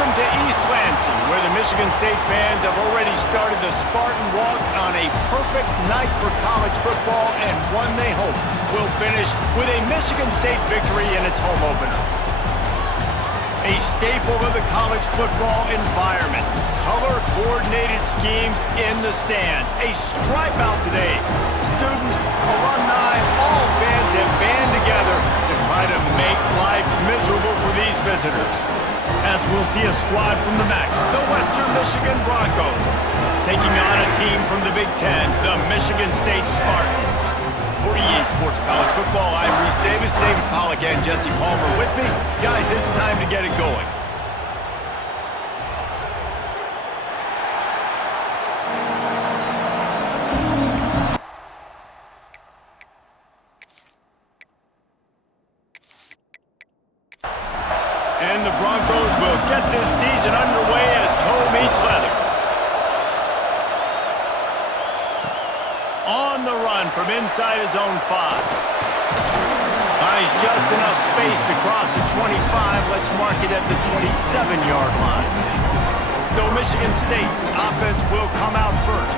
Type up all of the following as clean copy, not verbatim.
Welcome to East Lansing, where the Michigan State fans have already started the Spartan Walk on a perfect night for college football, and one they hope will finish with a Michigan State victory in its home opener. A staple of the college football environment. Color-coordinated schemes in the stands. A stripe out today. Students, alumni, all fans have band together to try to make life miserable for these visitors. As we'll see a squad from the MAC, the Western Michigan Broncos, taking on a team from the Big Ten, the Michigan State Spartans. For EA Sports College Football, I'm Reese Davis, David Pollack, and Jesse Palmer with me. Guys, it's time to get it going. And the Broncos will get this season underway as toe meets leather. On the run from inside his own 5. Finds just enough space to cross the 25. Let's mark it at the 27-yard line. So Michigan State's offense will come out first.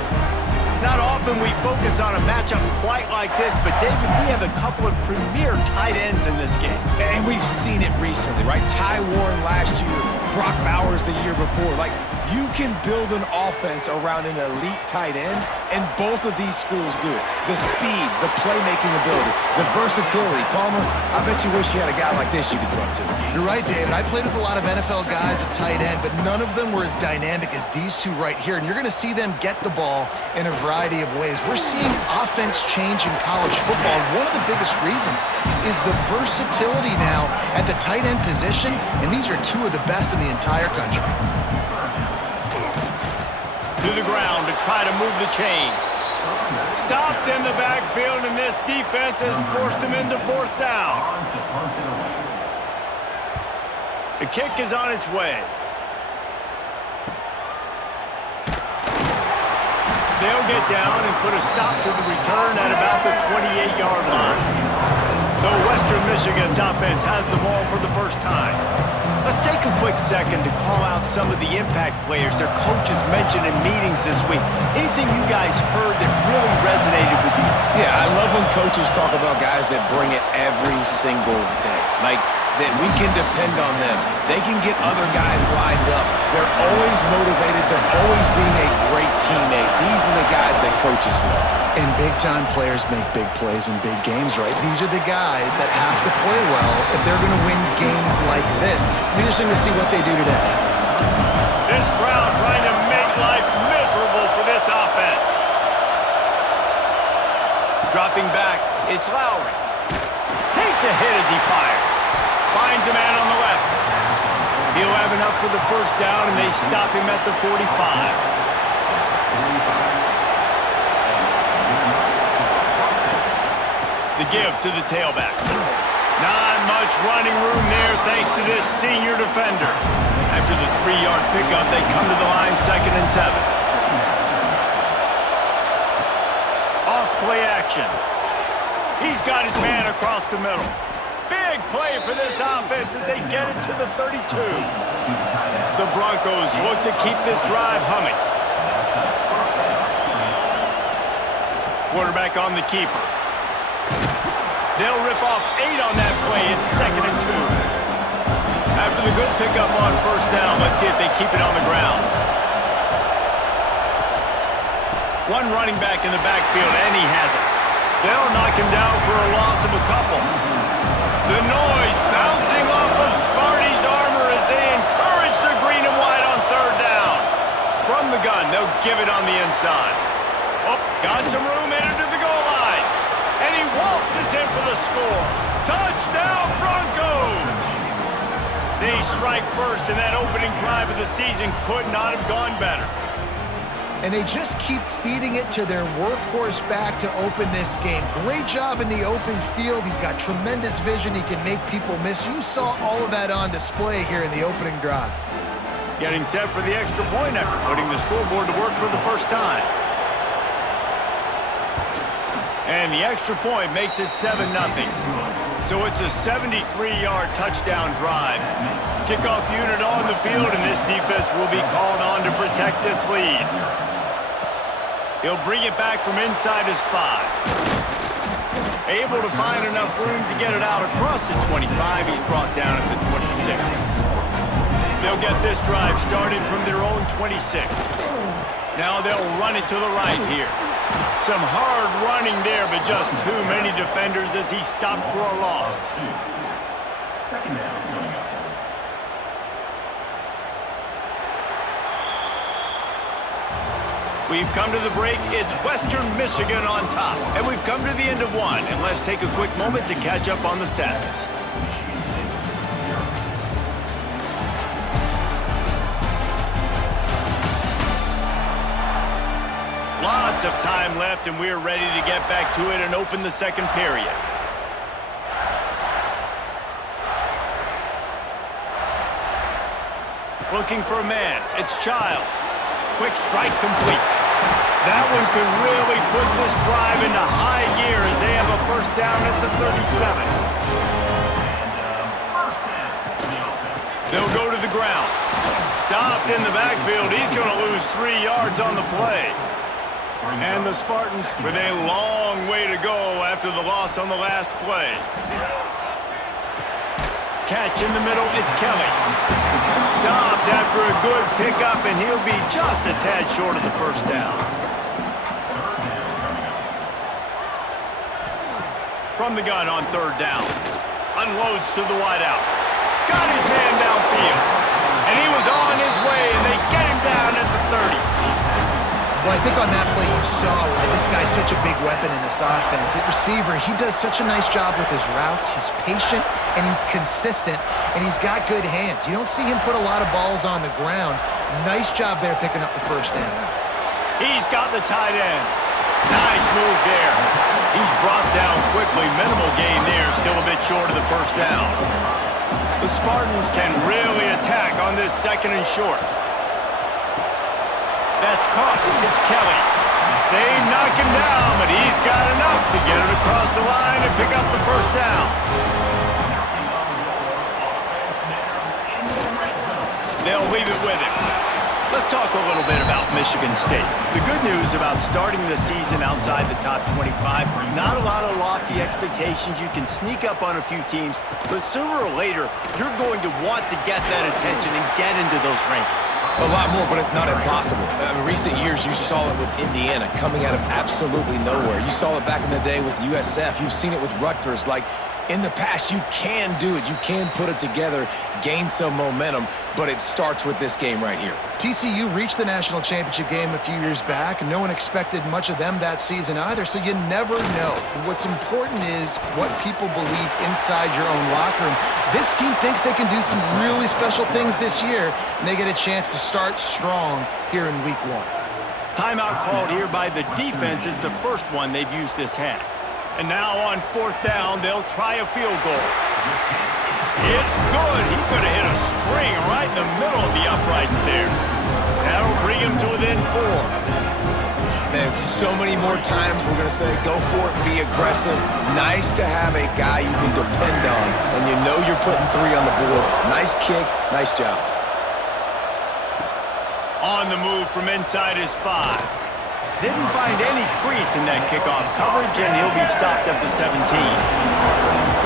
It's not often we focus on a matchup quite like this, but David, we have a couple of premier tight ends in this game. And we've seen it recently, right? Ty Warren last year, Brock Bowers the year before. Like, you can build an offense around an elite tight end, and both of these schools do it. The speed, the playmaking ability, the versatility. Palmer, I bet you wish you had a guy like this you could throw to. You're right, David. I played with a lot of NFL guys at tight end, but none of them were as dynamic as these two right here. And you're going to see them get the ball in a variety of ways. We're seeing offense change in college football. And one of the biggest reasons is the versatility now at the tight end position, and these are two of the best in the entire country. To the ground to try to move the chains. Stopped in the backfield, and this defense has forced him into 4th down. The kick is on its way. They'll get down and put a stop to the return at about the 28-yard line. So Western Michigan's offense has the ball for the first time. Let's take a quick second to call out some of the impact players their coaches mentioned in meetings this week. Anything you guys heard that really resonated with you? Yeah, I love when coaches talk about guys that bring it every single day. Like, that we can depend on them. They can get other guys lined up. They're always motivated. They're always being a great teammate. These are the guys that coaches love. And big-time players make big plays in big games, right? These are the guys that have to play well if they're going to win games like this. It'll be interesting to see what they do today. This crowd trying to make life miserable for this offense. Dropping back, it's Lowry. Takes a hit as he fires. Finds a man on the left. He'll have enough for the first down, and they stop him at the 45. The give to the tailback. Not much running room there thanks to this senior defender. After the 3-yard pickup, they come to the line 2nd and 7. Off play action. He's got his man across the middle. Big play for this offense as they get it to the 32. The Broncos look to keep this drive humming. Quarterback on the keeper. They'll rip off 8 on that play. It's 2nd and 2. After the good pickup on first down, let's see if they keep it on the ground. One running back in the backfield, and he has it. They'll knock him down for a loss of a couple. The noise bouncing off of Sparty's armor as they encourage the green and white on 3rd down. From the gun, they'll give it on the inside. Oh, got some room, entered to the goal line. And he waltzes in for the score. Touchdown, Broncos! They strike first, and that opening drive of the season could not have gone better. And they just keep feeding it to their workhorse back to open this game. Great job in the open field. He's got tremendous vision. He can make people miss. You saw all of that on display here in the opening drive. Getting set for the extra point after putting the scoreboard to work for the first time. And the extra point makes it 7-0. So it's a 73-yard touchdown drive. Kickoff unit on the field, and this defense will be called on to protect this lead. He'll bring it back from inside his 5. Able to find enough room to get it out across the 25. He's brought down at the 26. They'll get this drive started from their own 26. Now they'll run it to the right here. Some hard running there, but just too many defenders as he stopped for a loss. Second down. We've come to the break. It's Western Michigan on top. And we've come to the end of one. And let's take a quick moment to catch up on the stats. Lots of time left, and we're ready to get back to it and open the second period. Looking for a man. It's Childs. Quick strike complete. That one could really put this drive into high gear as they have a first down at the 37. They'll go to the ground. Stopped in the backfield. He's going to lose 3 yards on the play. And the Spartans with a long way to go after the loss on the last play. Catch in the middle, it's Kelly. Stopped after a good pickup, and he'll be just a tad short of the first down. From the gun on third down. Unloads to the wideout. Got his man downfield. And he was on his way, and they get him down at the 30. Well, I think on that play you saw why this guy's such a big weapon in this offense. At receiver, he does such a nice job with his routes. He's patient, and he's consistent, and he's got good hands. You don't see him put a lot of balls on the ground. Nice job there picking up the first down. He's got the tight end. Nice move there. He's brought down quickly. Minimal gain there, still a bit short of the first down. The Spartans can really attack on this second and short. That's caught. It's Kelly. They knock him down, but he's got enough to get it across the line and pick up the first down. They'll leave it with him. Let's talk a little bit about Michigan State. The good news about starting the season outside the top 25, not a lot of lofty expectations. You can sneak up on a few teams, but sooner or later, you're going to want to get that attention and get into those rankings. A lot more, but it's not impossible. In recent years, you saw it with Indiana coming out of absolutely nowhere. You saw it back in the day with USF. You've seen it with Rutgers. Like, in the past, you can do it. You can put it together, gain some momentum, but it starts with this game right here. TCU reached the national championship game a few years back, and no one expected much of them that season either, so you never know. What's important is what people believe inside your own locker room. This team thinks they can do some really special things this year, and they get a chance to start strong here in week 1. Timeout called here by the defense is the first one they've used this half. And now on fourth down, they'll try a field goal. It's good. He could have hit a string right in the middle of the uprights there. That'll bring him to within 4. Man, so many more times we're going to say, go for it, be aggressive. Nice to have a guy you can depend on, and you know you're putting 3 on the board. Nice kick, nice job. On the move from inside his 5. Didn't find any crease in that kickoff coverage, and he'll be stopped at the 17.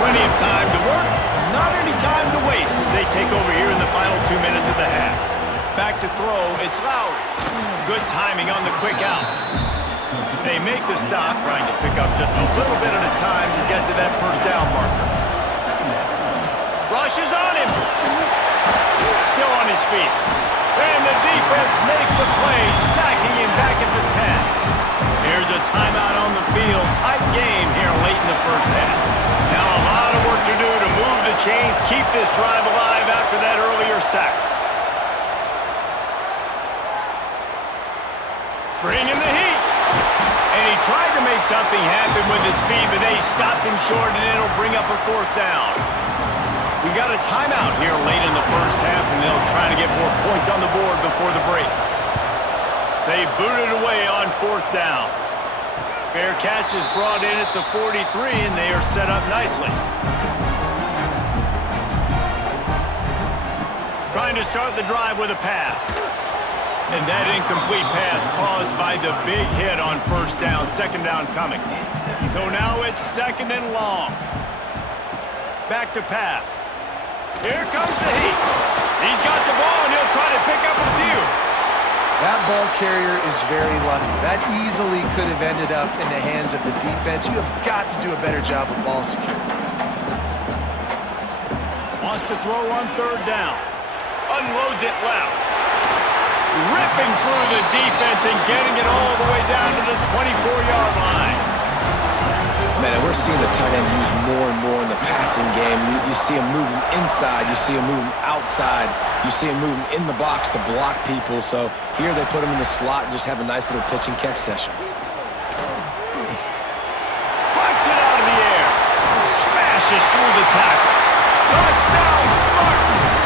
Plenty of time to work, not any time to waste as they take over here in the final 2 minutes of the half. Back to throw, it's Lowry. Good timing on the quick out. They make the stop, trying to pick up just a little bit at a time to get to that first down marker. Rushes on him. Still on his feet. And the defense makes a play, sacking him back at the 10. Here's a timeout on the field. Tight game here late in the first half. Now a lot of work to do to move the chains, keep this drive alive after that earlier sack. Bringing the heat. And he tried to make something happen with his feet, but they stopped him short, and it'll bring up a fourth down. We got a timeout here late in the first half, and they'll try to get more points on the board before the break. They booted away on fourth down. Fair catch is brought in at the 43, and they are set up nicely. Trying to start the drive with a pass. And that incomplete pass caused by the big hit on first down. Second down coming. So now it's second and long. Back to pass. Here comes the heat. He's got the ball, and he'll try to pick up a few. That ball carrier is very lucky. That easily could have ended up in the hands of the defense. You have got to do a better job of ball security. Wants to throw on third down. Unloads it left. Ripping through the defense and getting it all the way down to the 24-yard line. Man, and we're seeing the tight end used more and more in the passing game. You see him moving inside. You see him moving outside. You see him moving in the box to block people. So here they put him in the slot and just have a nice little pitch and catch session. Pucks it out of the air. Smashes through the tackle. Touchdown, Spartans.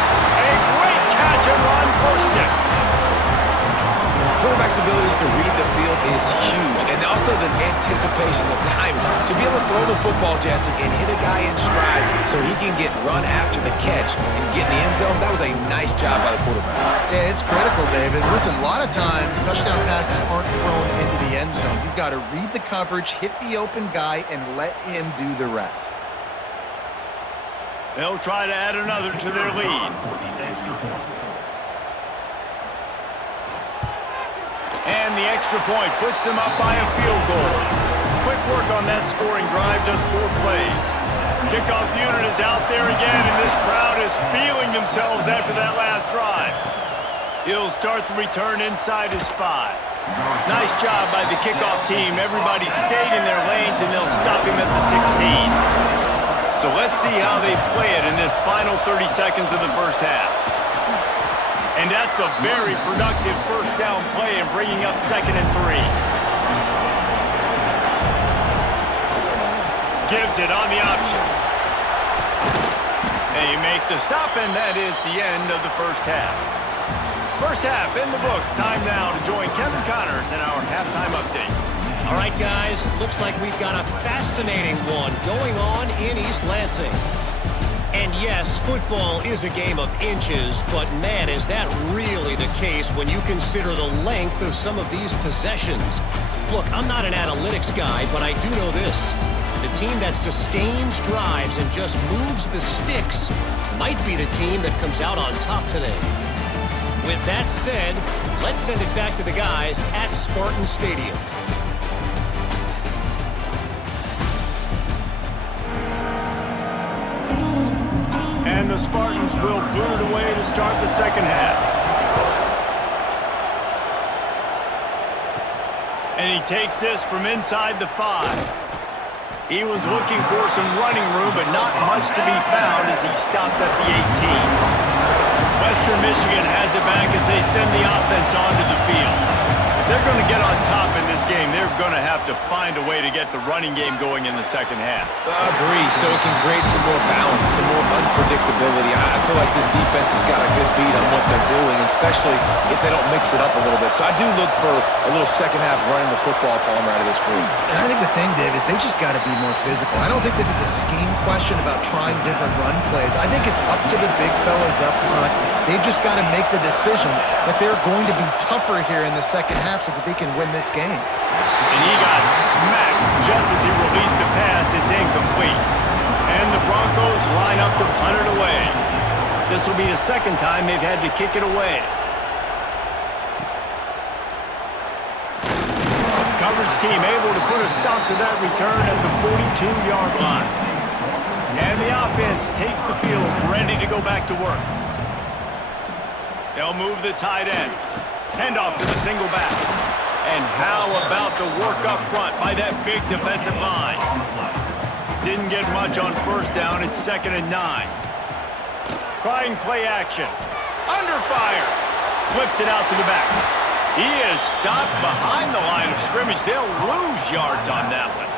A great catch and run for 6. Quarterback's abilities to read the field is huge, and also the anticipation, the timing. To be able to throw the football, Jesse, and hit a guy in stride so he can get run after the catch and get in the end zone, that was a nice job by the quarterback. Yeah, it's critical, David. Listen, a lot of times touchdown passes aren't thrown into the end zone. You've got to read the coverage, hit the open guy, and let him do the rest. They'll try to add another to their lead. And the extra point puts them up by a field goal. Quick work on that scoring drive, just 4 plays. Kickoff unit is out there again, and this crowd is feeling themselves after that last drive. He'll start the return inside his 5. Nice job by the kickoff team. Everybody stayed in their lanes, and they'll stop him at the 16. So let's see how they play it in this final 30 seconds of the first half. And that's a very productive first down play and bringing up 2nd and 3. Gives it on the option. They make the stop, and that is the end of the first half. First half in the books. Time now to join Kevin Connors in our halftime update. All right, guys, looks like we've got a fascinating one going on in East Lansing. And yes, football is a game of inches, but man, is that really the case when you consider the length of some of these possessions. Look, I'm not an analytics guy, but I do know this. The team that sustains drives and just moves the sticks might be the team that comes out on top today. With that said, let's send it back to the guys at Spartan Stadium. And the Spartans will boot it away to start the second half. And he takes this from inside the 5. He was looking for some running room, but not much to be found as he stopped at the 18. Western Michigan has it back as they send the offense onto the field. If they're going to get on top in this game, they're going to have to find a way to get the running game going in the second half. Agree, so it can create some more balance, some more unpredictability. I feel like this defense has got a good beat on what they're doing, especially if they don't mix it up a little bit. So I do look for a little second half running the football Palmer out of this group. And I think the thing, Dave, is they just got to be more physical. I don't think this is a scheme question about trying different run plays. I think it's up to the big fellas up front. They've just got to make the decision that they're going to be tougher here in the second half so that they can win this game. And he got smacked just as he released the pass. It's incomplete. And the Broncos line up to punt it away. This will be the second time they've had to kick it away. Coverage team able to put a stop to that return at the 42-yard line. And the offense takes the field, ready to go back to work. They'll move the tight end. Handoff to the single back. And how about the work up front by that big defensive line? Didn't get much on first down. It's 2nd and 9. Trying play action. Under fire. Flips it out to the back. He is stopped behind the line of scrimmage. They'll lose yards on that one.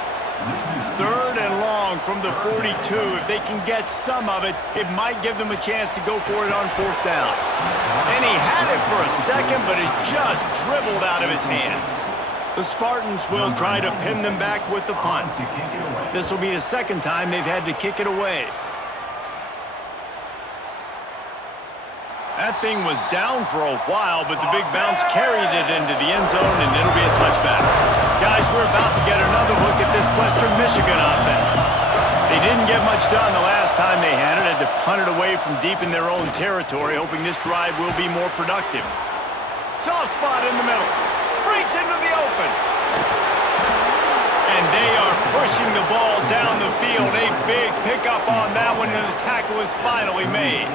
3rd and long from the 42. If they can get some of it, it might give them a chance to go for it on 4th down. And he had it for a second, but it just dribbled out of his hands. The Spartans will try to pin them back with the punt. This will be the second time they've had to kick it away. That thing was down for a while, but the big bounce carried it into the end zone, and it'll be a touchback. Guys, we're about to get another look at this Western Michigan offense. They didn't get much done the last time they had it. Had to punt it away from deep in their own territory, hoping this drive will be more productive. Soft spot in the middle. Breaks into the open. And they are pushing the ball down the field. A big pickup on that one, and the tackle is finally made.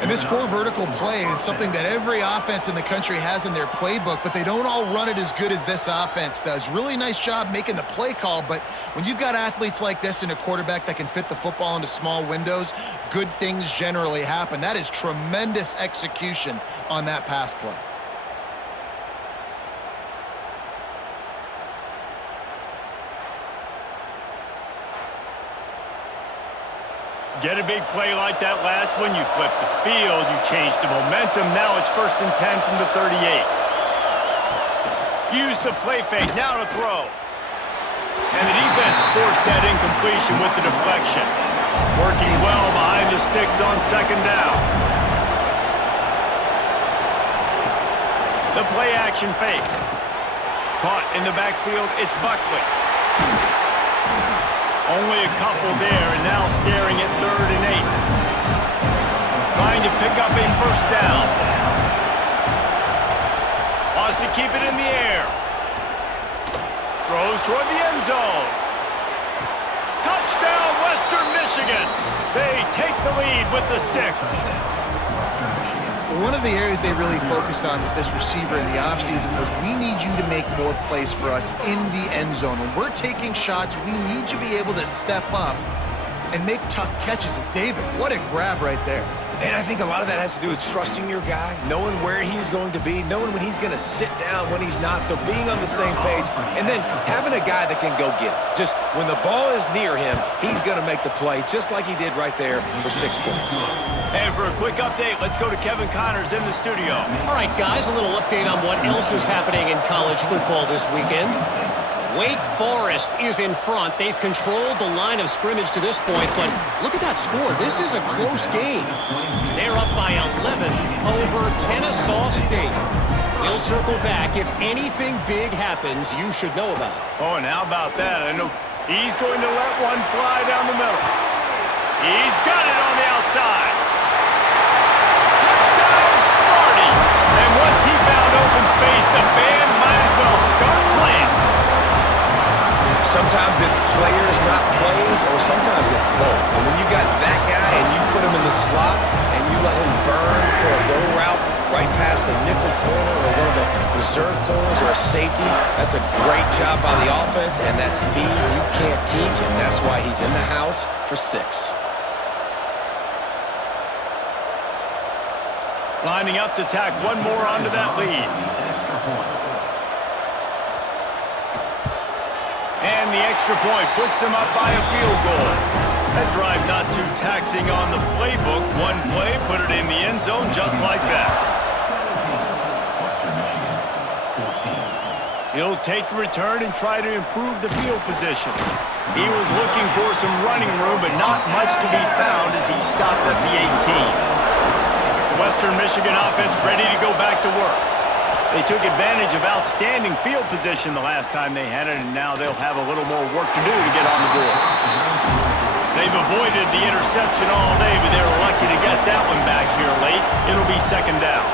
And this 4 vertical play is something that every offense in the country has in their playbook, but they don't all run it as good as this offense does. Really nice job making the play call, but when you've got athletes like this and a quarterback that can fit the football into small windows, good things generally happen. That is tremendous execution on that pass play. Get a big play like that last one, you flip the field, you change the momentum. Now it's 1st and 10 from the 38. Use the play fake, now to throw. And the defense forced that incompletion with the deflection. Working well behind the sticks on 2nd down. The play action fake. Caught in the backfield, it's Buckley. Only a couple there, and now staring at 3rd and 8. Trying to pick up a 1st down. Wants to keep it in the air. Throws toward the end zone. Touchdown, Western Michigan. They take the lead with the 6. One of the areas they really focused on with this receiver in the offseason was we need you to make more plays for us in the end zone. When we're taking shots, we need you to be able to step up and make tough catches. And David, what a grab right there. And I think a lot of that has to do with trusting your guy, knowing where he's going to be, knowing when he's going to sit down, when he's not, so being on the same page, and then having a guy that can go get it. Just when the ball is near him, he's going to make the play, just like he did right there for 6 points. And for a quick update, let's go to Kevin Connors in the studio. All right, guys, a little update on what else is happening in college football this weekend. Wake Forest is in front. They've controlled the line of scrimmage to this point, but look at that score. This is a close game. They're up by 11 over Kennesaw State. We'll circle back. If anything big happens, you should know about it. Oh, and how about that? I know he's going to let one fly down the middle. He's got it on the outside. Touchdown, Sparty. And once he found open space, the band might as well start playing. Sometimes it's players, not plays, or sometimes it's both. And when you got that guy and you put him in the slot and you let him burn for a go route right past a nickel corner or one of the reserve corners or a safety, that's a great job by the offense, and that speed you can't teach, and that's why he's in the house for 6. Lining up to tack one more onto that lead. And the extra point puts them up by a field goal. That drive not too taxing on the playbook. One play, put it in the end zone just like that. He'll take the return and try to improve the field position. He was looking for some running room, but not much to be found as he stopped at the 18. The Western Michigan offense ready to go back to work. They took advantage of outstanding field position the last time they had it, and now they'll have a little more work to do to get on the board. They've avoided the interception all day, but they're lucky to get that one back here late. It'll be 2nd down.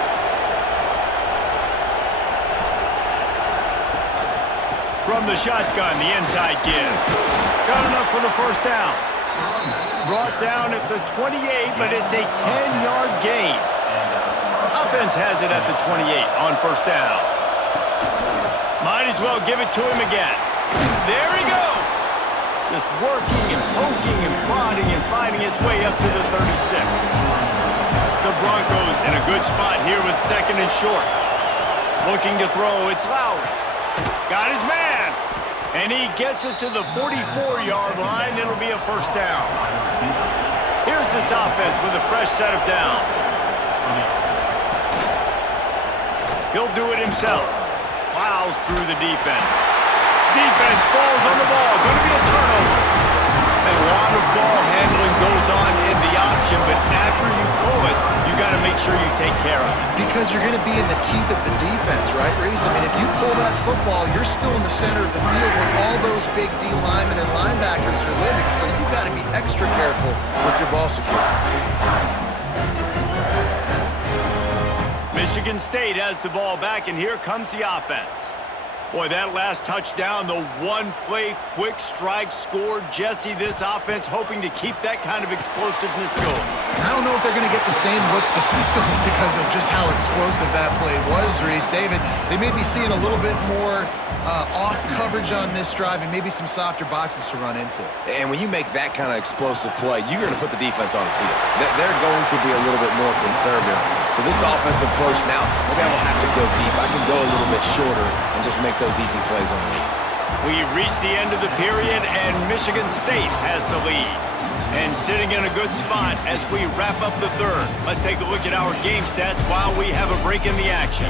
From the shotgun, the inside give. Got enough for the 1st down. Brought down at the 28, but it's a 10-yard gain. Offense has it at the 28 on 1st down. Might as well give it to him again. There he goes. Just working and poking and prodding and finding his way up to the 36. The Broncos in a good spot here with 2nd and short. Looking to throw, it's Lowry. Got his man. And he gets it to the 44-yard line. It'll be a 1st down. Here's this offense with a fresh set of downs. He'll do it himself. plows through the defense. Defense falls on the ball. Going to be a turnover. And a lot of ball handling goes on in the option, but after you pull it, you got to make sure you take care of it. Because you're going to be in the teeth of the defense, right, Reese? I mean, if you pull that football, you're still in the center of the field where all those big D linemen and linebackers are living, so you got to be extra careful with your ball security. Michigan State has the ball back, and here comes the offense. Boy, that last touchdown, the one-play quick strike scored. Jesse, this offense hoping to keep that kind of explosiveness going. I don't know if they're going to get the same looks defensively because of just how explosive that play was, Reese. David, they may be seeing a little bit more off coverage on this drive and maybe some softer boxes to run into. And when you make that kind of explosive play, you're going to put the defense on its heels. They're going to be a little bit more conservative. So this offensive approach now, maybe I will have to go deep. I can go a little bit shorter and just make those easy plays underneath. We've reached the end of the period, and Michigan State has the lead. And sitting in a good spot as we wrap up the third. Let's take a look at our game stats while we have a break in the action.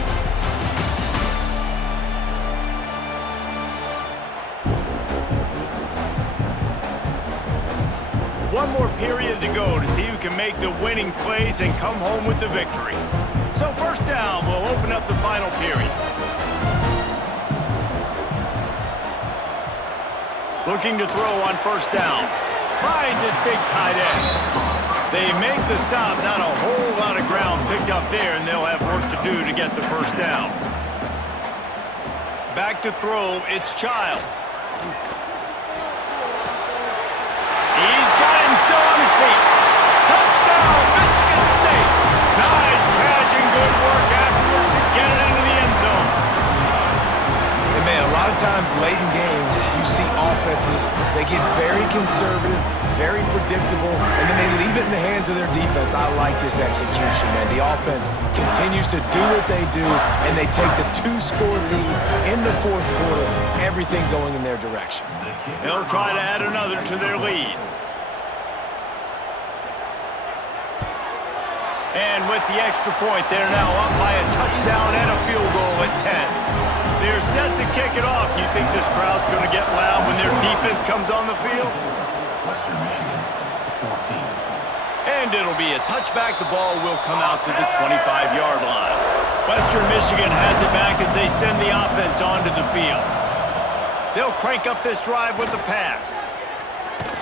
One more period to go to see who can make the winning plays and come home with the victory. So first down, we'll open up the final period. Looking to throw on first down. Finds his big tight end. They make the stop, not a whole lot of ground picked up there, and they'll have work to do to get the first down. Back to throw, it's Childs. He's got him still on his feet. Touchdown, Michigan State. Nice catch and good work afterwards to get it into the end zone. And man, a lot of times late in games, you see offenses, they get very conservative, very predictable, and then they leave it in the hands of their defense. I like this execution, man. The offense continues to do what they do, and they take the two-score lead in the fourth quarter, everything going in their direction. They'll try to add another to their lead. And with the extra point, they're now up by a touchdown and a field goal at 10. They're set to kick it off. You think this crowd's going to get loud when their defense comes on the field? Western Michigan, 14. And it'll be a touchback. The ball will come out to the 25-yard line. Western Michigan has it back as they send the offense onto the field. They'll crank up this drive with the pass.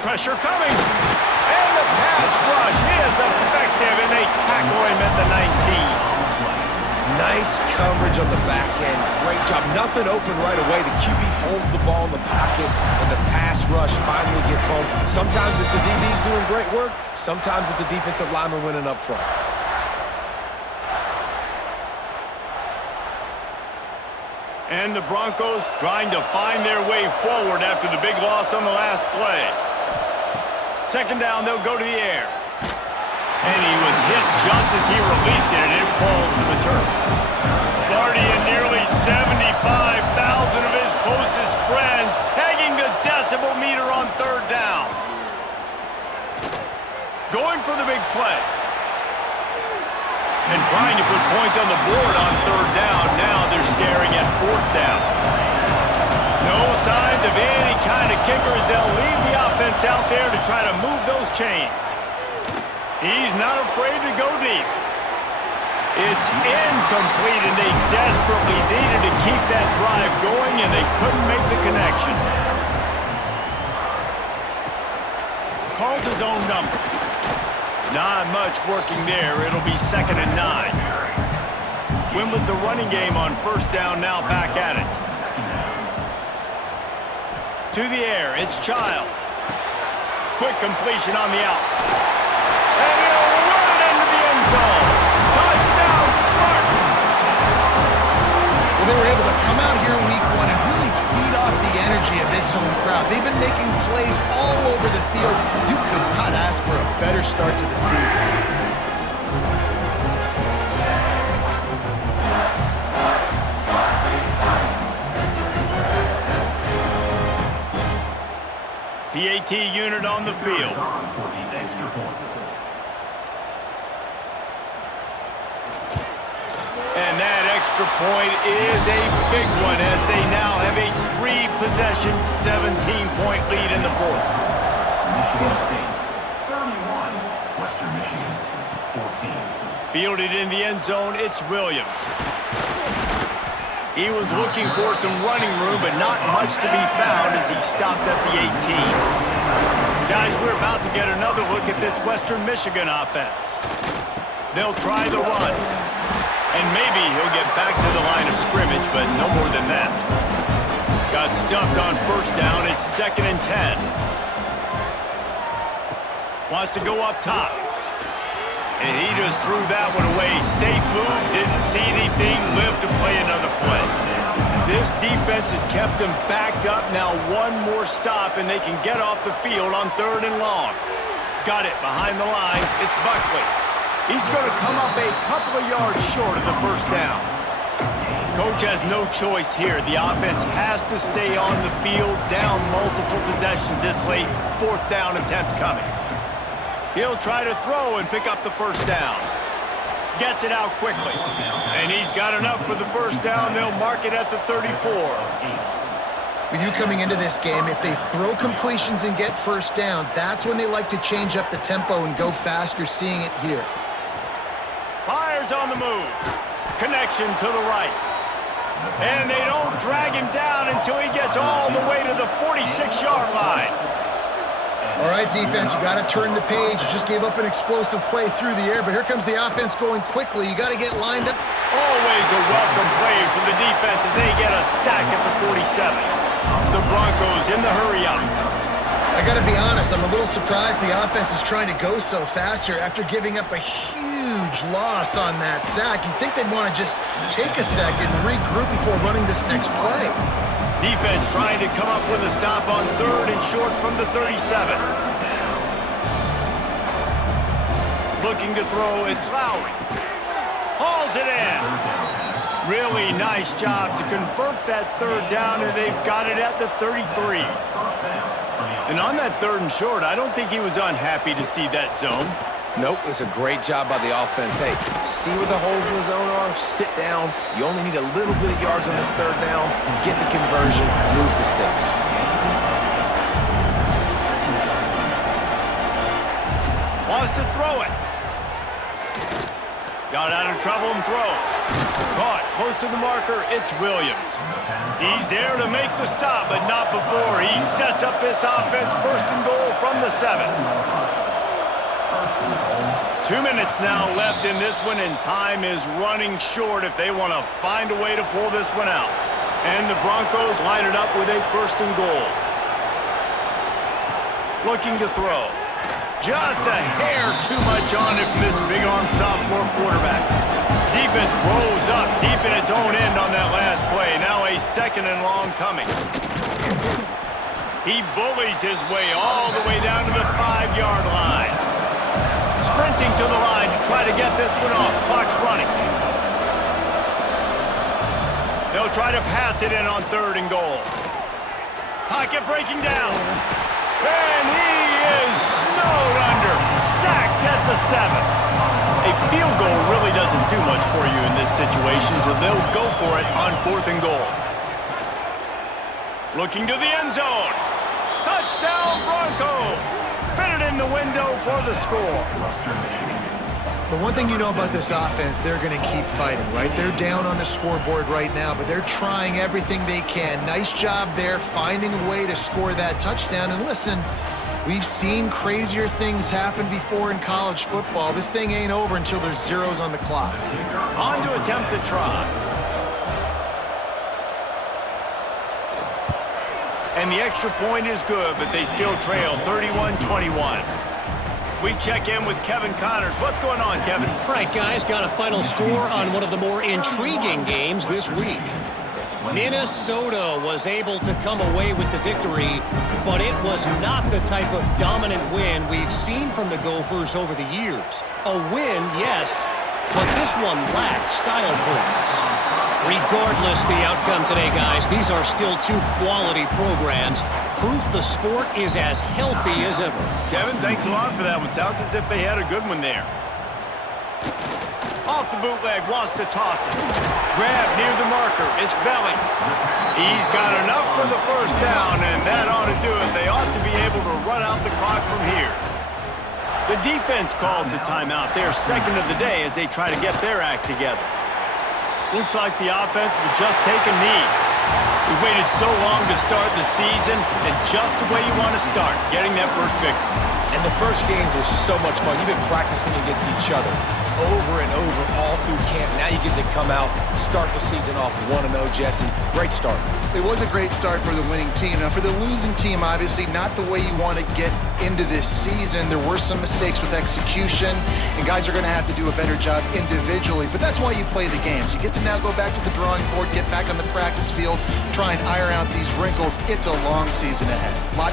Pressure coming. And the pass rush is effective, and they tackle him at the 19. Nice coverage on the back end. Great job. Nothing open right away. The QB holds the ball in the pocket, and the pass rush finally gets home. Sometimes it's the DBs doing great work. Sometimes it's the defensive lineman winning up front. And the Broncos trying to find their way forward after the big loss on the last play. Second down, they'll go to the air. And he was hit just as he released it, and it falls to the turf. Sparty and nearly 75,000 of his closest friends pegging the decibel meter on third down. Going for the big play. And trying to put points on the board on third down. Now they're staring at fourth down. No signs of any kind of kickers. They'll leave the offense out there to try to move those chains. He's not afraid to go deep. It's incomplete, and they desperately needed to keep that drive going, and they couldn't make the connection. Calls his own number. Not much working there. It'll be 2nd and 9. Win with the running game on first down, now back at it. To the air, it's Childs. Quick completion on the out. And he'll run it into the end zone. Touchdown, Spartans! Well, they were able to come out here week one and really feed off the energy of this home crowd. They've been making plays all over the field. You could not ask for a better start to the season. PAT unit on the field. And that extra extra point is a big one as they now have a 3-possession, 17-point lead in the fourth. Michigan State, 31. Western Michigan, 14. Fielded in the end zone, it's Williams. He was looking for some running room, but not much to be found as he stopped at the 18. Guys, we're about to get another look at this Western Michigan offense. They'll try the run. And maybe he'll get back to the line of scrimmage, but no more than that. Got stuffed on first down. It's 2nd and 10. Wants to go up top. And he just threw that one away. Safe move, didn't see anything, lived to play another play. This defense has kept them backed up. Now one more stop, and they can get off the field on 3rd and long. Got it behind the line. It's Buckley. He's going to come up a couple of yards short of the first down. Coach has no choice here. The offense has to stay on the field, down multiple possessions this late. 4th down attempt coming. He'll try to throw and pick up the first down. Gets it out quickly. And he's got enough for the first down. They'll mark it at the 34. When you coming into this game, if they throw completions and get first downs, that's when they like to change up the tempo and go fast. You're seeing it here. Byers on the move. Connection to the right. And they don't drag him down until he gets all the way to the 46-yard line. All right, defense, you got to turn the page. You just gave up an explosive play through the air, but here comes the offense going quickly. You got to get lined up. Always a welcome play for the defense as they get a sack at the 47. The Broncos in the hurry-up. I got to be honest, I'm a little surprised the offense is trying to go so fast here after giving up a huge loss on that sack. You'd think they'd want to just take a second and regroup before running this next play. Defense trying to come up with a stop on 3rd and short from the 37. Looking to throw, it's Lowry. Hauls it in. Really nice job to convert that 3rd down, and they've got it at the 33. And on that 3rd and short, I don't think he was unhappy to see that zone. Nope, it's a great job by the offense. Hey, see where the holes in the zone are, sit down. You only need a little bit of yards on this 3rd down. Get the conversion, move the sticks. Wants to throw it. Got out of trouble and throws. Caught close to the marker, it's Williams. He's there to make the stop, but not before. He sets up this offense 1st and goal from the 7. 2 minutes now left in this one, and time is running short if they want to find a way to pull this one out. And the Broncos line it up with a 1st and goal. Looking to throw. Just a hair too much on it from this big-arm sophomore quarterback. Defense rolls up deep in its own end on that last play. Now a 2nd and long coming. He bullies his way all the way down to the 5-yard line. Sprinting to the line to try to get this one off. Clock's running. They'll try to pass it in on 3rd and goal. Pocket breaking down. And he is snowed under. Sacked at the 7. A field goal really doesn't do much for you in this situation, so they'll go for it on 4th and goal. Looking to the end zone. Touchdown Broncos. Fitted in the window for the score. The one thing you know about this offense, they're going to keep fighting, right? They're down on the scoreboard right now, but they're trying everything they can. Nice job there, finding a way to score that touchdown. And listen, we've seen crazier things happen before in college football. This thing ain't over until there's zeros on the clock. On to attempt the try. And the extra point is good, but they still trail 31-21. We check in with Kevin Connors. What's going on, Kevin? All right, guys, got a final score on one of the more intriguing games this week. Minnesota was able to come away with the victory, but it was not the type of dominant win we've seen from the Gophers over the years. A win, yes, but this one lacked style points. Regardless the outcome today, guys, these are still 2 quality programs. Proof the sport is as healthy as ever. Kevin, thanks a lot for that one. Sounds as if they had a good one there. Off the bootleg, wants to toss it. grab near the marker. It's Belly. He's got enough for the first down, and that ought to do it. They ought to be able to run out the clock from here. The defense calls the timeout. They're second of the day as they try to get their act together. Looks like the offense will just take a knee. We waited so long to start the season, and just the way you want to start, getting that first victory. And the first games are so much fun. You've been practicing against each other over and over all through camp. Now you get to come out, start the season off 1-0, Jesse. Great start. It was a great start for the winning team. Now, for the losing team, obviously not the way you want to get into this season. There were some mistakes with execution, and guys are going to have to do a better job individually. But that's why you play the games. You get to now go back to the drawing board, get back on the practice field, try and iron out these wrinkles. It's a long season ahead. A lot to